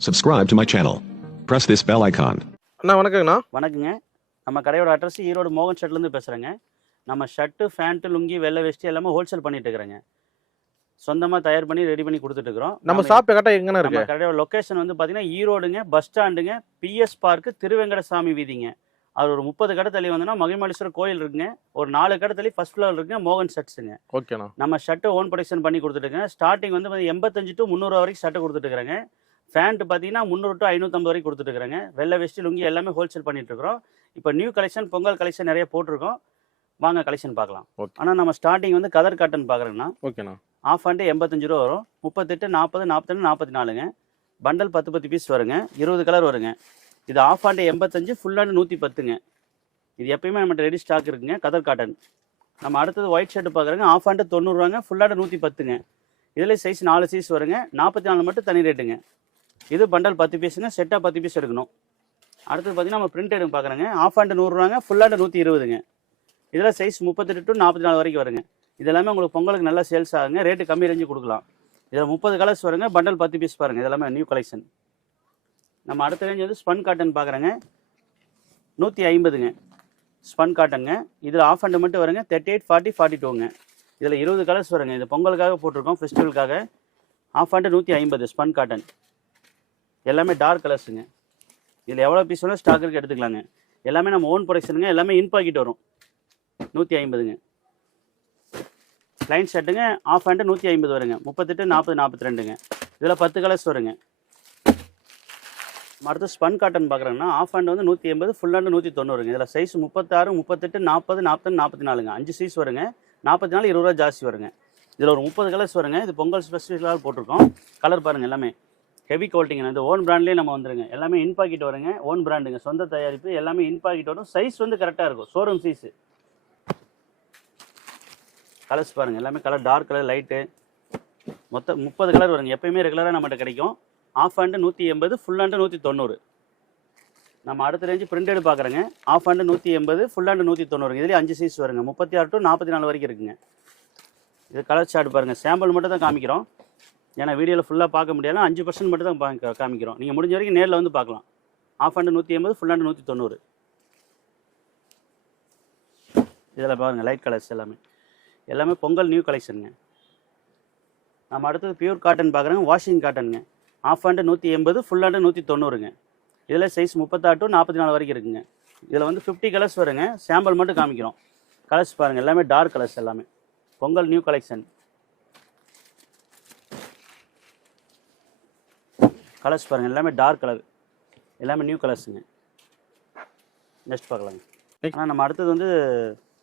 Subscribe to my channel. Press this bell icon. அண்ணா வணக்கங்கண்ணா. வணக்கங்க. நம்ம கடையோட அட்ரஸ் ஈரோடு மோகன் ஷர்ட்லேருந்து பேசுகிறேங்க நம்ம ஷர்ட்டு ஃபேண்ட்டு லுங்கி வெள்ளை வெஸ்டி எல்லாமே ஹோல்சேல் பண்ணிட்டு இருக்கிறேங்க. சொந்தமாக தயார் பண்ணி ரெடி பண்ணி கொடுத்துட்டு இருக்கிறோம். நம்ம நாம- ஷாப் கரெக்டாக எங்கண்ணா நம்ம இருக்கு கடையோட லொக்கேஷன் வந்து பார்த்தீங்கன்னா ஈரோடுங்க பஸ் ஸ்டாண்டுங்க பிஎஸ் பார்க்கு திருவெங்கடசாமி வீதிங்க. அது ஒரு முப்பது கடை தள்ளி வந்தோம்னா மகிமாலீஸ்வரர் கோயில் இருக்குங்க. ஒரு நாலு கடை தள்ளி ஃபர்ஸ்ட் ஃப்ளோர் இருக்குங்க மோகன் ஷர்ட்ஸுங்க ஓகேண்ணா நம்ம ஷர்ட்டு ஓன் ப்ரொடக்ஷன் பண்ணி கொடுத்துட்டுருக்கேன் ஸ்டார்டிங் வந்து எண்பத்தஞ்சு டு முந்நூறு வரைக்கும் ஷர்ட்டு கொடுத்துட்டுருக்காங்க ஃபேண்ட் பார்த்தீங்கன்னா முந்நூறு டு ஐநூற்றம்பது வரைக்கும் கொடுத்துட்டுருக்காங்க வெள்ளை வெஸ்டி லுங்கி எல்லாமே ஹோல்சேல் பண்ணிட்டு இருக்கிறோம். இப்போ நியூ கலெக்ஷன் பொங்கல் கலெக்ஷன் நிறைய போட்டிருக்கோம். வாங்க கலெக்ஷன் பார்க்கலாம். ஆனால் நம்ம ஸ்டார்டிங் வந்து கதர் காட்டன் பார்க்குறேன்னா ஓகேண்ணா ஆஃப் ஹேண்டு எண்பத்தஞ்சு ரூபா வரும். முப்பத்தெட்டு நாற்பது நாற்பத்தெண்டு நாற்பத்தி நாலுங்க பண்டல் பத்து பத்து பீஸ் வருங்க. இருபது கலர் வருங்க. இது ஆஃப் ஹேண்டு எண்பத்தஞ்சு ஃபுல் ஹேண்டு நூற்றி பத்துங்க இது எப்பயுமே நம்மகிட்ட ரெடி ஸ்டாக் இருக்குங்க கதர் காட்டன் நம்ம அடுத்தது ஒயிட் ஷர்ட் பார்க்குறேங்க. ஆஃப் ஹேண்டு தொண்ணூறுவாங்க ஃபுல் ஹேண்டு நூற்றி பத்துங்க இதில் சைஸ் நாலு சைஸ் வருங்க. நாற்பத்தி நாலு மட்டும் தனி ரேட்டுங்க இது பண்டல் பத்து பீஸ்னா செட்டாக பத்து பீஸ் எடுக்கணும். அடுத்தது பார்த்தீங்கன்னா நம்ம பிரிண்ட் எடுக்க பார்க்குறேங்க ஆஃப் ஹேண்டு நூறுரூவாங்க ஃபுல் ஹேண்டு நூற்றி இருபதுங்க. இதில் சைஸ் முப்பத்தெட்டு டு நாற்பத்தி நாலு வரைக்கும் வருங்க. இது எல்லாமே உங்களுக்கு பொங்கலுக்கு நல்லா சேல்ஸ் ஆகுங்க. ரேட்டு கம்மி ரேஞ்சு கொடுக்கலாம். இதில் முப்பது கலர்ஸ் வருங்க பண்டல் பத்து பீஸ் பாருங்க. இதெல்லாமே நியூ கலெக்ஷன் நம்ம அடுத்த ரேஞ்ச் வந்து ஸ்பன் காட்டன் பார்க்குறேங்க நூற்றி ஐம்பதுங்க. ஸ்பன் காட்டனுங்க இதில் ஆஃப் ஹேண்டு மட்டும் வருங்க. தேர்ட்டி எயிட் ஃபார்ட்டி ஃபார்ட்டி டூங்க இதில் இருபது கலர்ஸ் வருங்க. இது பொங்கலுக்காக போட்டிருக்கோம் ஃபெஸ்டிவலுக்காக ஆஃப் ஹேண்டு நூற்றி ஐம்பது ஸ்பன் காட்டன் எல்லாமே டார்க் கலர்ஸுங்க இதில் எவ்வளோ பீஸ் வேணால் ஸ்டாக் இருக்குது எடுத்துக்கலாங்க. எல்லாமே நம்ம ஓன் ப்ரொடக்ஷனுங்க எல்லாமே இன் பாக்கெட் வரும். நூற்றி ஐம்பதுங்க. லைன் ஷர்ட்டுங்க ஆஃப் ஹேண்டு நூற்றி ஐம்பது வருங்க. முப்பத்தெட்டு நாற்பது நாற்பத்தி ரெண்டுங்க இதில் பத்து கலர்ஸ் வருங்க. நம்ம அடுத்து ஸ்பன் காட்டன் பார்க்குறோங்கன்னா ஆஃப் ஹேண்ட் வந்து நூற்றி ஐம்பது ஃபுல் ஹேண்டு நூற்றி தொண்ணூறுங்க. இதில் சைஸ் முப்பத்தாறு முப்பத்தெட்டு நாற்பது நாற்பது நாற்பத்தி நாலுங்க அஞ்சு சைஸ் வருங்க. நாற்பத்தி நாலு இருபது ரூபா ஜாஸ்தி வருங்க. இதில் ஒரு முப்பது கலர்ஸ் வருங்க. இது பொங்கல் ஸ்பெஷலாக போட்டிருக்கோம். கலர் பாருங்கள் எல்லாமே. ஹெவி குவாலிட்டிங்க இந்த ஓன் பிராண்ட்லேயே நம்ம வந்துருங்க. எல்லாமே இன் பாக்கெட் வருங்க. ஓன் பிராண்டுங்க சொந்த தயாரிப்பு எல்லாமே இன் பாக்கெட் வரும். சைஸ் வந்து கரெக்டாக இருக்கும். ஷோரூம் சைஸ் கலர்ஸ் பாருங்கள் எல்லாமே கலர் டார்க் கலர் லைட்டு மொத்தம் முப்பது கலர் வருங்க. எப்பயுமே ரெகுலராக நம்மகிட்ட கிடைக்கும். ஆஃப் ஹேண்டு நூற்றி எண்பது ஃபுல் ஹேண்டு நூற்றி தொண்ணூறு. நம்ம அடுத்த ரேஞ்சு பிரிண்டட் பார்க்குறேங்க ஆஃப் ஹேண்டு நூற்றி எண்பது ஃபுல் ஹேண்டு நூற்றி தொண்ணூறுங்க இதுலேயே அஞ்சு சைஸ் வருங்க. முப்பத்தி ஆறு டு நாற்பத்தி நாலு வரைக்கும் இருக்குங்க. இது கலர் சார்ட் பாருங்கள் சாம்பிள் மட்டும் தான் காமிக்கிறோம். ஏன்னா வீடியோவில் ஃபுல்லாக பார்க்க முடியாது அஞ்சு பர்சன்ட் மட்டும் தான் பா- காமிக்கிறோம். நீங்கள் முடிஞ்ச வரைக்கும் நேரில் வந்து பார்க்கலாம். ஆஃப் ஹேண்டு நூற்றி எண்பது ஃபுல் ஹேண்டு நூற்றி தொண்ணூறு. இதில் பாருங்கள் லைட் கலர்ஸ் எல்லாமே. எல்லாமே பொங்கல் நியூ கலெக்ஷனுங்க நம்ம அடுத்தது பியூர் காட்டன் பார்க்குறோங்க வாஷிங் காட்டனுங்க ஆஃப் ஹேண்டு நூற்றி எண்பது ஃபுல் ஹேண்டு நூற்றி தொண்ணூறுங்க. இதில் சைஸ் முப்பத்தாறு டு நாற்பத்தி நாலு வரைக்கும் இருக்குங்க. இதில் வந்து ஃபிஃப்டி கலர்ஸ் வருங்க. சாம்பிள் மட்டும் காமிக்கிறோம். கலர்ஸ் பாருங்கள் எல்லாமே டார்க் கலர்ஸ் எல்லாமே. பொங்கல் நியூ கலெக்ஷன் கலர்ஸ் பாருங்கள் எல்லாமே டார்க் கலர் எல்லாமே நியூ கலர்ஸுங்க நெக்ஸ்ட் பார்க்கலாங்க. ஆனால் நம்ம அடுத்தது வந்து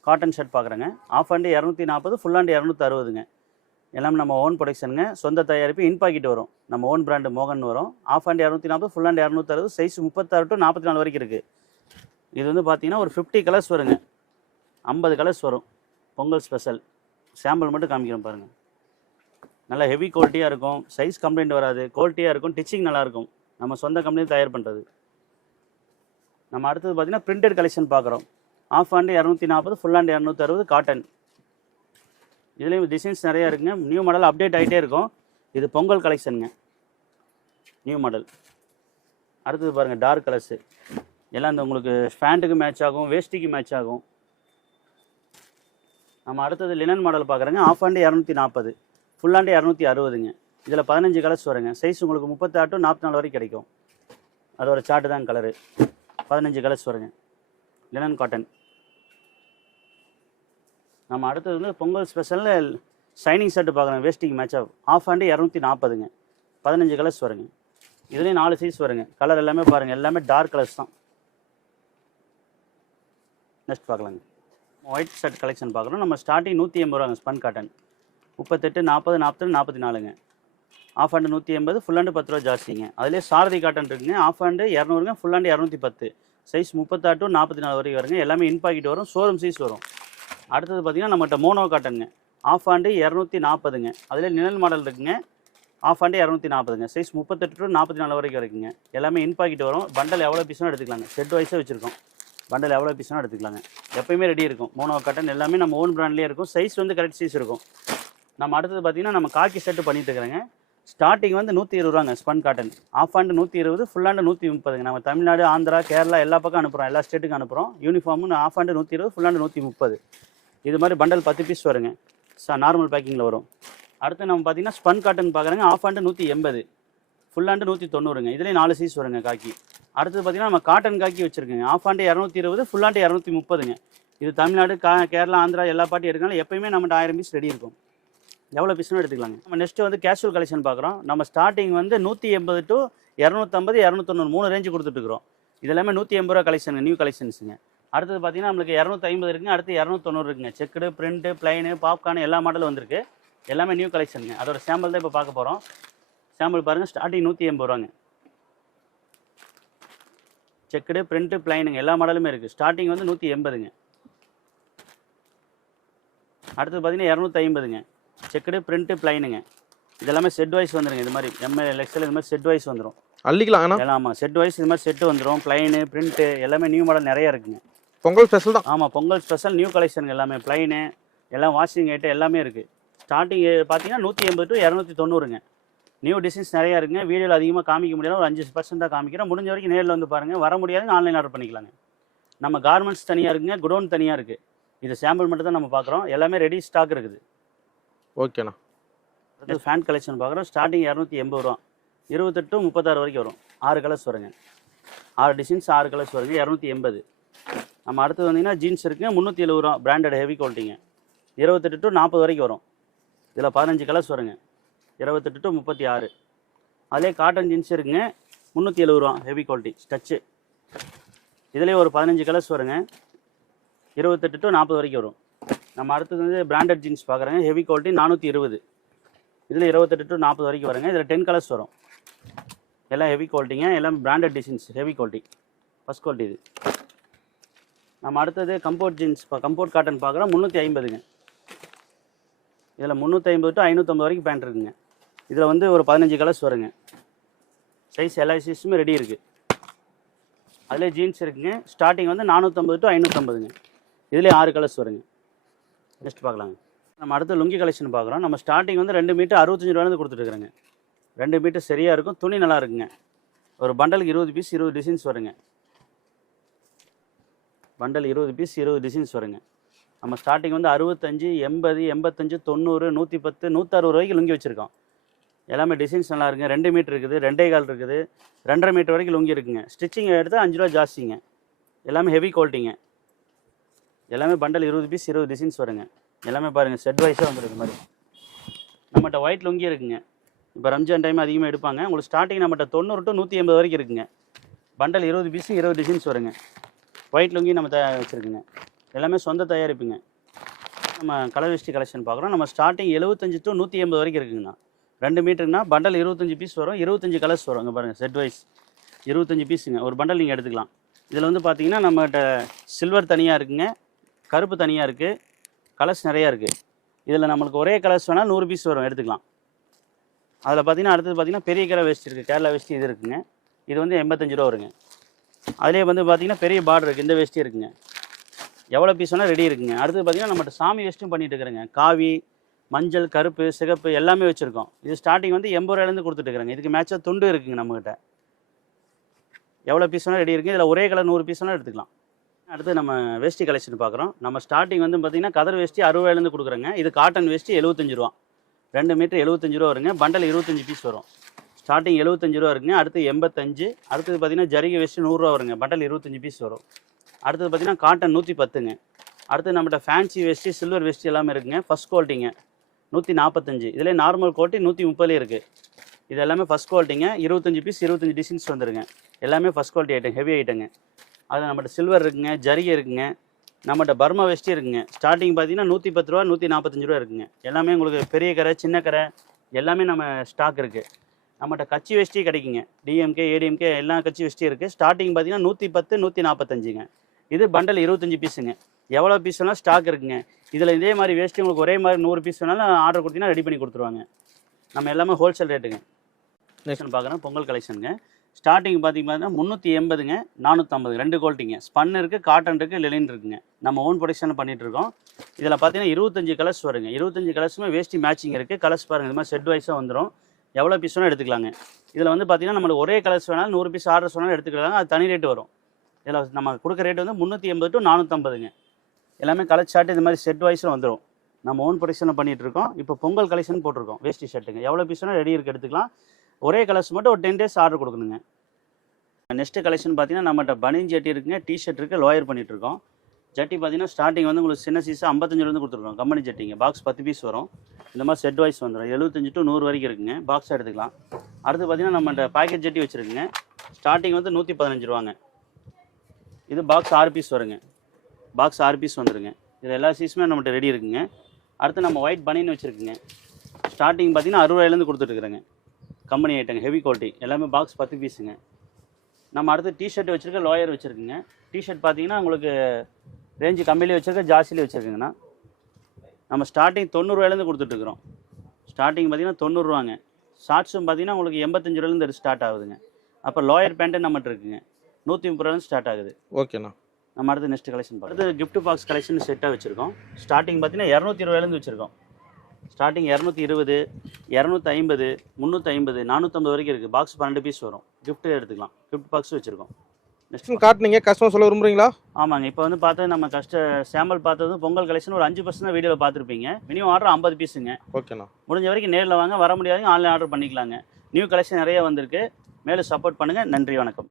காட்டன் ஷர்ட் பார்க்குறேங்க. ஆஃப் ஹேண்டு இரநூத்தி நாற்பது ஃபுல் ஹேண்டு இரநூத்தி அறுபதுங்க. எல்லாமே நம்ம ஓன் ப்ரொடக்ஷனுங்க சொந்த தயாரிப்பு இன் பாக்கெட் வரும். நம்ம ஓன் பிராண்டு மோகன் வரும். ஆஃப் ஹேண்ட் இரநூத்தி நாற்பது ஃபுல் ஹேண்ட் இரநூத்தி அறுபது சைஸ் முப்பத்தாறு டு நாற்பத்தி நாலு வரைக்கும் இருக்குது இது வந்து பார்த்தீங்கன்னா ஒரு ஃபிஃப்டி கலர்ஸ் வருங்க. ஐம்பது கலர்ஸ் வரும். பொங்கல் ஸ்பெஷல் சாம்பிள் மட்டும் காமிக்கிறோம் பாருங்கள் நல்லா ஹெவி குவாலிட்டியாக இருக்கும். சைஸ் கம்ப்ளைண்ட் வராது. குவாலிட்டியாக இருக்கும். டிச்சிங் நல்லாயிருக்கும் நம்ம சொந்த கம்பெனியில் தயார் பண்ணுறது நம்ம அடுத்தது பார்த்தீங்கன்னா பிரிண்டட் கலெக்ஷன் பார்க்குறோம் ஆஃப் ஹேண்டு இரநூத்தி நாற்பது ஃபுல் ஹேண்ட் இரநூத்தி அறுபது காட்டன் இதுலேயும் டிசைன்ஸ் நிறையா இருக்குங்க. நியூ மாடல் அப்டேட் ஆகிட்டே இருக்கும். இது பொங்கல் கலெக்ஷனுங்க நியூ மாடல் அடுத்தது பாருங்கள் டார்க் கலர்ஸு எல்லாம் இந்த உங்களுக்கு ஃபேண்ட்டுக்கு மேட்ச் ஆகும் வேஷ்டிக்கு மேட்ச் ஆகும். நம்ம அடுத்தது லினன் மாடல் பார்க்குறேங்க ஆஃப் ஹேண்டு இரநூத்தி நாற்பது ஃபுல்லாண்டே இரநூத்தி அறுபதுங்க. இதில் பதினஞ்சு கலர்ஸ் வருங்க. சைஸ் உங்களுக்கு முப்பத்தாறு டு நாற்பத்தி நாலு வரைக்கும் கிடைக்கும். அதோட சார்ட்டு தான் கலரு பதினஞ்சு கலர்ஸ் வருங்க. லினன் காட்டன் நம்ம அடுத்தது வந்து பொங்கல் ஸ்பெஷலில் ஷைனிங் ஷர்ட் பார்க்குறோம். வேஸ்டிங் மேட்சாக ஆஃப் ஹேண்டு இரநூத்தி நாற்பதுங்க. பதினஞ்சு கலர்ஸ் வருங்க. இதுலேயும் நாலு சைஸ் வருங்க. கலர் எல்லாமே பாருங்கள் எல்லாமே டார்க் கலர்ஸ் தான். நெக்ஸ்ட் பார்க்கலாங்க. ஒயிட் ஷர்ட் கலெக்ஷன் பார்க்குறோம். நம்ம ஸ்டார்டிங் நூற்றி எண்பது ரூபாங்க ஸ்பன் காட்டன் முப்பத்தெட்டு நாற்பது நாற்பது நாற்பத்தி நாலுங்க ஆஃப் ஹேண்டு நூற்றி எண்பது ஃபுல் ஹேண்டு பத்து ரூபா ஜாஸ்திங்க. அதிலே சாரதி காட்டன் இருக்குங்க. ஆஃப் ஹேண்டு இரநூறுங்க ஃபுல் ஹேண்டு இரநூத்தி பத்து. சைஸ் முப்பத்தாறு டு நாற்பத்தி நாலு வரைக்கும் வருங்க. எல்லாமே இன் பாக்கெட் வரும் ஷோரூம் சைஸ் வரும். அடுத்தது பார்த்தீங்கன்னா நம்மகிட்ட மோனோ காட்டனுங்க ஆஃப் ஹேண்டு இரநூத்தி நாற்பதுங்க அதில் நிழல் மாடல் இருக்குங்க. ஆஃப் ஹேண்டு இரநூத்தி நாற்பதுங்க சைஸ் முப்பத்தெட்டு டு நாற்பத்தி நாலு வரைக்கும் இருக்குங்க எல்லாமே இன் பாக்கெட் வரும். பண்டல் எவ்வளோ பீஸ்னா எடுத்துக்கலாங்க. செட் வைஸாக வச்சுருக்கோம். பண்டல் எவ்வளோ பீஸ்னா எடுத்துக்கலாங்க. எப்பயுமே ரெடி இருக்கும். மோனோ காட்டன் எல்லாமே நம்ம ஓன் பிராண்ட்லேயே இருக்கும். சைஸ் வந்து கரெக்ட் சைஸ் இருக்கும். நம்ம அடுத்தது பார்த்தீங்கன்னா நம்ம காக்கி செட்டு பண்ணிட்டு இருக்கிறேங்க. ஸ்டார்டிங் வந்து நூற்றி இருபது ரூபாங்க ஸ்பன் காட்டன் ஆஃப் ஹேண்டு நூற்றி இருபது ஃபுல் ஹேண்டு நூற்றி முப்பதுங்க. நம்ம தமிழ்நாடு ஆந்திரா கேரளா எல்லா பக்கம் அனுப்புகிறோம் எல்லா ஸ்டேட்டுக்கும் அனுப்புகிறோம் யூனிஃபார்ம்னு ஆஃப் ஹேண்டு நூற்றி இருபது ஃபுல் ஹேண்டு நூற்றி முப்பது. இது மாதிரி பண்டல் பத்து பீஸ் வருங்க. ச நார்மல் பேக்கிங்கில் வரும். அடுத்து நம்ம பார்த்தீங்கன்னா ஸ்பன் காட்டன் பார்க்குறேங்க ஆஃப் ஹேண்டு நூற்றி எண்பது ஃபுல் ஹேண்டு நூற்றி தொண்ணூறுங்க. இதுலேயும் நாலு சீஸ் வருங்க காக்கி. அடுத்தது பார்த்தீங்கன்னா நம்ம காட்டன் காக்கி வச்சுருக்கோங்க. ஆஃப் ஹேண்டு இரநூத்தி இருபது ஃபுல் ஹேண்டு இரநூத்தி முப்பதுங்க. இது தமிழ்நாடு கா கேரளா ஆந்திரா எல்லா பாட்டி எடுக்கனால எப்பயுமே நம்மகிட்ட ஆயிரம் பீஸ் ரெடி இருக்கும். எவ்வளோ பீஸ்னு எடுத்துக்கலாங்க. நம்ம நெக்ஸ்ட்டு வந்து கேஷுவல் கலெக்ஷன் பார்க்குறோம். நம்ம ஸ்டார்டிங் வந்து நூற்றி எண்பது டு இரநூத்தம்பது இரநூத்தொண்ணூறு மூணு ரேஞ்சு கொடுத்துட்ருக்குறோம் இது எல்லாமே நூற்றி எண்பது ரூபா கலெக்ஷன் நியூ கலெக்ஷன்ஸுங்க அடுத்தது பார்த்தீங்கன்னா நம்மளுக்கு இரநூத்தி ஐம்பது இருக்குங்க அடுத்து இரநூத்தொண்ணூறு இருக்குங்க. செக்குடு பிரிண்ட்டு பிளைனு பாப்கார்ன் எல்லா மாடலும் வந்திருக்கு. எல்லாமே நியூ கலெக்ஷனுங்க அதோட சாம்பிள் தான் இப்போ பார்க்க போகிறோம் சாம்பிள் பாருங்கள் ஸ்டார்டிங் நூற்றி எண்பது ரூபாங்க. செக்குடு பிரிண்ட்டு பிளைனுங்க எல்லா மாடலுமே இருக்குது ஸ்டார்டிங் வந்து நூற்றி எண்பதுங்க. அடுத்தது பார்த்தீங்கன்னா இரநூத்தி ஐம்பதுங்க செக்குடு பிரிண்ட்டு பிளைனுங்க. இதெல்லாமே செட் வைஸ் வந்துருங்க. இது மாதிரி எம்எல் எக்ஸ்எல் இது மாதிரி செட் வைஸ் வந்துடும் அள்ளிக்கலாம் எல்லாம் ஆமாம் செட் வைஸ் இது மாதிரி செட்டு வந்துடும் பிளைனு பிரிண்ட்டு எல்லாமே நியூ மாடல் நிறைய இருக்குங்க. பொங்கல் ஸ்பெஷல் தான். ஆமாம் பொங்கல் ஸ்பெஷல் நியூ கலெக்ஷன் எல்லாமே. பிளைனு எல்லாம் வாஷிங் ஐட்டம் எல்லாமே இருக்குது ஸ்டார்டிங் பார்த்தீங்கன்னா நூற்றி எண்பது டு இரநூத்தி தொண்ணூறுங்க. நியூ டிசைன்ஸ் நிறையா இருக்குங்க. வீடியோவில் அதிகமாக காமிக்க முடியாது ஒரு அஞ்சு பர்சன்ட் தான் காமிக்கிறேன் முடிஞ்ச வரைக்கும் நேரில் வந்து பாருங்கள் வர முடியாதுங்க ஆன்லைன் ஆர்டர் பண்ணிக்கலாங்க. நம்ம கார்மெண்ட்ஸ் தனியாக இருக்குங்க. குடோன் தனியாக இருக்குது இது சாம்பிள் மட்டும் தான் நம்ம பார்க்குறோம் எல்லாமே ரெடி ஸ்டாக் இருக்குது. ஓகேண்ணா. அடுத்து ஃபேன் கலெக்ஷன் பார்க்குறோம். ஸ்டார்டிங் இரநூத்தி எண்பது ரூபா. இருபத்தெட்டு முப்பத்தாறு வரைக்கும் வரும். ஆறு கலர்ஸ் வருங்க. ஆறு டிசைன்ஸ் ஆறு கலர்ஸ் வருங்க. இரநூத்தி எண்பது. நம்ம அடுத்து வந்தீங்கன்னா ஜீன்ஸ் இருக்குங்க முந்நூற்றி எழுபது ரூபா. பிராண்டட் ஹெவி குவாலிட்டிங்க இருபத்தெட்டு டு நாற்பது வரைக்கும் வரும். இதில் பதினஞ்சு கலர்ஸ் வருங்க. இருபத்தெட்டு டு முப்பத்தி ஆறு. அதிலே காட்டன் ஜீன்ஸ் இருக்குங்க. முந்நூற்றி எழுபது ரூபா. ஹெவி குவாலிட்டி ஸ்டச்சு இதுலேயே ஒரு பதினஞ்சு கலர்ஸ் வருங்க. இருபத்தெட்டு டு நாற்பது வரைக்கும் வரும். நம்ம அடுத்தது வந்து பிராண்டட் ஜீன்ஸ் பார்க்குறேங்க. ஹெவி குவாலிட்டி நானூற்றி இருபது. இதில் இருபத்தெட்டு டு நாற்பது வரைக்கும் வருங்க. இதில் டென் கலர்ஸ் வரும். எல்லாம் ஹெவி குவாலிட்டிங்க எல்லாம் branded designs heavy quality first quality இது. நம்ம அடுத்தது கம்போர்ட் ஜீன்ஸ் கம்போர்ட் காட்டன் பார்க்குறோம். முந்நூற்றி ஐம்பதுங்க. இதில் முந்நூற்றி ஐம்பது டு ஐநூற்றம்பது வரைக்கும் பேண்ட் இருக்குங்க. இதில் வந்து ஒரு பதினஞ்சு கலர்ஸ் வருங்க. சைஸ் எல்லா சைஸுமே ரெடி இருக்குது அதில் ஜீன்ஸ் இருக்குங்க. ஸ்டார்டிங் வந்து நானூற்றம்பது டு ஐநூற்றம்பதுங்க இதுலேயே ஆறு கலர்ஸ் வருங்க. நெக்ஸ்ட் பார்க்கலாங்க. நம்ம அடுத்து லுங்கி கலெக்ஷன் பார்க்குறோம். நம்ம ஸ்டார்டிங் வந்து ரெண்டு மீட்டர் அறுபத்தஞ்சு ரூபாயிலேருந்து கொடுத்துட்டுருக்குறேங்க ரெண்டு மீட்டர் சரியாக இருக்கும் துணி நல்லா இருக்குங்க. ஒரு பண்டலுக்கு இருபது பீஸ் இருபது டிசைன்ஸ் வருங்க. பண்டல் இருபது பீஸ் இருபது டிசைன்ஸ் வருங்க. நம்ம ஸ்டார்டிங் வந்து அறுபத்தஞ்சு எண்பது எண்பத்தஞ்சு தொண்ணூறு நூற்றி பத்து நூற்றறுபது ரூபாய்க்கு லுங்கி வச்சுருக்கோம். எல்லாமே டிசைன்ஸ் நல்லா இருக்குங்க. ரெண்டு மீட்டர் இருக்குது ரெண்டே கால் இருக்குது. ரெண்டரை மீட்டர் வரைக்கும் லுங்கி இருக்குங்க. ஸ்டிச்சிங் எடுத்து அஞ்சு ரூபா ஜாஸ்திங்க. எல்லாமே ஹெவி குவாலிட்டிங்க எல்லாமே பண்டல் இருபது பீஸ் இருபது டிசைன்ஸ் வருங்க. எல்லாமே பாருங்கள் செட் வைஸாக வந்துருக்கு மாதிரி நம்மகிட்ட ஒயிட் லுங்கி இருக்குங்க. இப்போ ரம்ஜான் டைம் அதிகமாக எடுப்பாங்க. உங்களுக்கு ஸ்டார்டிங் நம்மகிட்ட தொண்ணூறு டு நூற்றி எண்பது வரைக்கும் இருக்குங்க. பண்டல் இருபது பீஸ் இருபது டிசைன்ஸ் வருங்க. ஒயிட் லுங்கி நம்ம தயார் வச்சுருக்குங்க. எல்லாமே சொந்த தயாரிப்புங்க. நம்ம கலர் வேஷ்டி கலெக்ஷன் பார்க்குறோம். நம்ம ஸ்டார்டிங் எழுபத்தஞ்சு டு நூற்றி எண்பது வரைக்கும் இருக்குங்கண்ணா. ரெண்டு மீட்டருங்கன்னா பண்டல் இருபத்தஞ்சு பீஸ் வரும் இருபத்தஞ்சு கலர்ஸ் வரும். இங்கே பாருங்கள் செட் வைஸ் இருபத்தஞ்சு பீஸுங்க ஒரு பண்டல் நீங்கள் எடுத்துக்கலாம். இதில் வந்து பார்த்தீங்கன்னா நம்மகிட்ட சில்வர் தனியாக இருக்குங்க. கருப்பு தனியாக இருக்குது கலர்ஸ் நிறையா இருக்குது இதில் நம்மளுக்கு ஒரே கலர்ஸ் வேணால் நூறு பீஸ் வரும். எடுத்துக்கலாம். அதில் பார்த்தீங்கன்னா அடுத்தது பார்த்தீங்கன்னா பெரிய கரை வேஸ்ட் இருக்குது கேரளா வேஷ்டி இது இருக்குங்க. இது வந்து எண்பத்தஞ்சு ரூபா வருங்க. அதிலே வந்து பார்த்தீங்கன்னா பெரிய பார்டர் இருக்குது இந்த வேஷ்டி இருக்குங்க. எவ்வளோ பீஸ் வேணால் ரெடி இருக்குங்க. அடுத்து பார்த்தீங்கன்னா நம்மகிட்ட சாமி வேஸ்ட்டும் பண்ணிட்டு இருக்கிறேங்க. காவி மஞ்சள் கருப்பு சிகப்பு எல்லாமே வச்சுருக்கோம். இது ஸ்டார்டிங் வந்து எண்பது ரூபாயிலேருந்து கொடுத்துட்டுருக்குறேங்க இதுக்கு மேட்சாக துண்டு இருக்குங்க நம்மகிட்ட. எவ்வளோ பீஸ் வேணால் ரெடி இருக்குது இதில் ஒரே கலர் நூறு பீஸ் வேணால் எடுத்துக்கலாம். அடுத்து நம்ம வேஷ்டி கலெக்ஷன் பார்க்குறோம். நம்ம ஸ்டார்டிங் வந்து பார்த்தீங்கன்னா கதர் வேஷ்டி அறுபதுலேருந்து கொடுக்குறங்க. இது காட்டன் வேஷ்டி எழுபத்தஞ்சு ரூபா. ரெண்டு மீட்டர் எழுபத்தஞ்சு ரூபா வருங்க. பண்டல் இருபத்தஞ்சு பீஸ் வரும். ஸ்டார்டிங் எழுபத்தஞ்சு ரூபா இருக்குங்க. அடுத்து எண்பத்தஞ்சு. அடுத்தது பார்த்தீங்கன்னா ஜரிகை வேஷ்டி நூறுரூவா வருங்க. பண்டல் இருபத்தஞ்சு பீஸ் வரும். அடுத்தது பார்த்தீங்கன்னா காட்டன் நூற்றி பத்துங்க அடுத்து நம்மகிட்ட ஃபேன்சி வேஷ்டி சில்வர் வேஷ்டி எல்லாமே இருக்குங்க. ஃபஸ்ட் குவாலிட்டிங்க நூற்றி நாற்பத்தஞ்சு இதில் நார்மல் குவாலிட்டி நூற்றி முப்பதுலேயே இருக்குது இது எல்லாமே ஃபஸ்ட் குவாலிட்டிங்க இருபத்தஞ்சு பீஸ் இருபத்தஞ்சு டிசைன்ஸ் வந்துருங்க. எல்லாமே ஃபஸ்ட் குவாலிட்டி ஐட்டம் ஹெவி ஐட்டங்க அதில் நம்மகிட்ட சில்வர் இருக்குங்க ஜரிகை இருக்குங்க நம்மகிட்ட பர்மா வேஷ்டி இருக்குங்க. ஸ்டார்டிங் பார்த்தீங்கன்னா நூற்றி பத்து ரூபா நூற்றி நாற்பத்தஞ்சு ரூபா இருக்குங்க. எல்லாமே உங்களுக்கு பெரிய கரை சின்ன கரை எல்லாமே நம்ம ஸ்டாக் இருக்குது நம்மகிட்ட கச்சி வேஷ்டி கிடைக்குங்க. டிஎம்கே ஏடிஎம்கே எல்லா கச்சி வேஷ்டியும் இருக்குது ஸ்டார்டிங் பார்த்தீங்கன்னா நூற்றி பத்து நூற்றி நாற்பத்தஞ்சுங்க இது பண்டல் இருபத்தஞ்சு பீஸுங்க எவ்வளோ பீஸ் வேணாலும் ஸ்டாக் இருக்குங்க. இதில் இதே மாதிரி வேஷ்டி உங்களுக்கு ஒரே மாதிரி நூறு பீஸ் வேணாலும் ஆர்டர் கொடுத்தீங்கன்னா ரெடி பண்ணி கொடுத்துருவாங்க. நம்ம எல்லாமே ஹோல்சேல் ரேட்டுங்க நெக்ஸ்ட் பார்க்குறோம் பொங்கல் கலெக்ஷனுங்க ஸ்டார்டிங் பார்த்தீங்கன்னா முந்நூற்றி எண்பதுங்க நானூற்றம்பது ரெண்டு குவாலிட்டிங்க ஸ்பன் இருக்குது காட்டன் இருக்குது லெலின் இருக்குங்க. நம்ம ஓன் ப்ரொடக்ஷன் பண்ணிகிட்ருக்கோம் இருக்கோம். இதில் பார்த்தீங்கன்னா இருபத்தஞ்சு கலர்ஸ் வருங்க. இருபத்தஞ்சு கலர்ஸுமே வேஷ்டி மேட்சிங் இருக்குது கலர்ஸ் பாருங்கள் இது மாதிரி செட் வைஸாக வந்துடும் எவ்வளோ பீஸ் வேணால் எடுத்துக்கலாங்க. இதில் வந்து பார்த்தீங்கன்னா நம்மளுக்கு ஒரே கலர்ஸ் வேணாலும் நூறு பீஸ் ஆர்டர்ஸ் வேணாலும் எடுத்துக்கலாம் அது தனி ரேட்டு வரும். இதில் நம்ம கொடுக்குற ரேட் வந்து முந்நூற்றி எண்பது டு நானூற்றம்பதுங்க எல்லாமே கலர் ஷர்ட் இந்த மாதிரி செட் வைஸில் வந்துடும் நம்ம ஓன் ப்ரொடக்ஷனில் பண்ணிகிட்ருக்கோம் இருக்கோம். இப்போ பொங்கல் கலெக்ஷன் போட்டிருக்கோம். வேஷ்டி ஷர்ட்டுங்க எவ்வளோ பீஸ் வேணால் ரெடி இருக்கு எடுத்துக்கலாம். ஒரே கலர்ஸ் மட்டும் ஒரு டென் டேஸ் ஆர்டர் கொடுக்கணுங்க. நெக்ஸ்ட் கலெக்ஷன் பார்த்தீங்கன்னா நம்மகிட்ட பனியன் ஜட்டி இருக்குங்க டிஷர்ட் இருக்குது லோயர் பண்ணிகிட்டு இருக்கோம். ஜட்டி பார்த்தீங்கன்னா ஸ்டார்டிங் வந்து உங்களுக்கு சின்ன சீஸாக ஐம்பத்தஞ்சிலேருந்து கொடுத்துருக்கோம். கம்பெனி ஜட்டிங்க பாக்ஸ் பத்து பீஸ் வரும். இந்த மாதிரி செட் வைஸ் வந்துடும் எழுபத்தஞ்சு டு நூறு வரைக்கும் இருக்குங்க. பாக்ஸ் எடுத்துக்கலாம். அடுத்து பார்த்தீங்கன்னா நம்மகிட்ட பாக்கெட் ஜட்டி வச்சுருக்குங்க. ஸ்டார்டிங் வந்து நூற்றி பதினஞ்சு ரூபாங்க. இது பாக்ஸ் ஆறு பீஸ் வருங்க. பாக்ஸ் ஆறு பீஸ் வந்துருங்க. இதில் எல்லா சீஸுமே நம்மகிட்ட ரெடி இருக்குங்க. அடுத்து நம்ம ஒயிட் பனியன் வச்சுருக்குங்க. ஸ்டார்டிங் பார்த்தீங்கன்னா அறுபது ரூபாயிலேருந்து கொடுத்துட்ருக்குறேங்க கம்பெனி ஐட்டங்க ஹெவி குவாலிட்டி எல்லாமே பாக்ஸ் பத்து பீஸுங்க நம்ம அடுத்து டிஷர்ட் வச்சுருக்க லோயர் வச்சுருக்குங்க. டிஷர்ட் பார்த்தீங்கன்னா உங்களுக்கு ரேஞ்சு கம்மியிலே வச்சுருக்க ஜாஸ்தியிலே வச்சுருக்குங்கண்ணா. நம்ம ஸ்டார்டிங் தொண்ணூறுவாயிலேருந்து கொடுத்துட்ருக்குறோம். ஸ்டார்டிங் பார்த்தீங்கன்னா தொண்ணூறுரூவாங்க ஷார்ட்ஸும் பார்த்தீங்கன்னா உங்களுக்கு எண்பத்தஞ்சு ரூபாயிலேருந்து ஸ்டார்ட் ஆகுதுங்க. அப்போ லோயர் பேண்ட்டு நம்மகிட்ட இருக்குங்க? நூற்றி முப்பது ரூபாயிலேருந்து ஸ்டார்ட் ஆகுது. ஓகேண்ணா. நம்ம அடுத்து நெக்ஸ்ட் கலெக்ஷன் அடுத்து gift பாக்ஸ் கலெக்ஷன் செட்டாக வச்சுருக்கோம். ஸ்டார்டிங் பார்த்தீங்கன்னா இரநூத்தி இருபதுலேருந்து வச்சுருக்கோம். ஸ்டார்டிங் இரநூத்தி இருபது இரநூத்தி ஐம்பது முந்நூற்றி ஐம்பது நானூற்றம்பது வரைக்கும் இருக்குது பாக்ஸ் பன்னெண்டு பீஸ் வரும். Gift எடுத்துக்கலாம். Gift பாக்ஸ் வச்சுருக்கோம். நெக்ஸ்ட் காட்டுனீங்க. கஸ்டமர் சொல்ல விரும்புறீங்களா? ஆமாங்க. இப்போ வந்து பார்த்தா நம்ம கஷ்ட சாம்பிள் பார்த்தது பொங்கல் கலெக்ஷன் ஒரு அஞ்சு பர்சன்ட் தான் வீடியோவில் பார்த்துருப்பீங்க. மினிமம் ஆர்டர் ஐம்பது பீஸுங்க ஓகேண்ணா. முடிஞ்ச வரைக்கும் நேரில் வாங்க. வர முடியாதுங்க ஆன்லைன் ஆர்டர் பண்ணிக்கலாங்க. நியூ கலெக்ஷன் நிறைய வந்திருக்கு. மேலும் சப்போர்ட் பண்ணுங்கள் நன்றி வணக்கம்.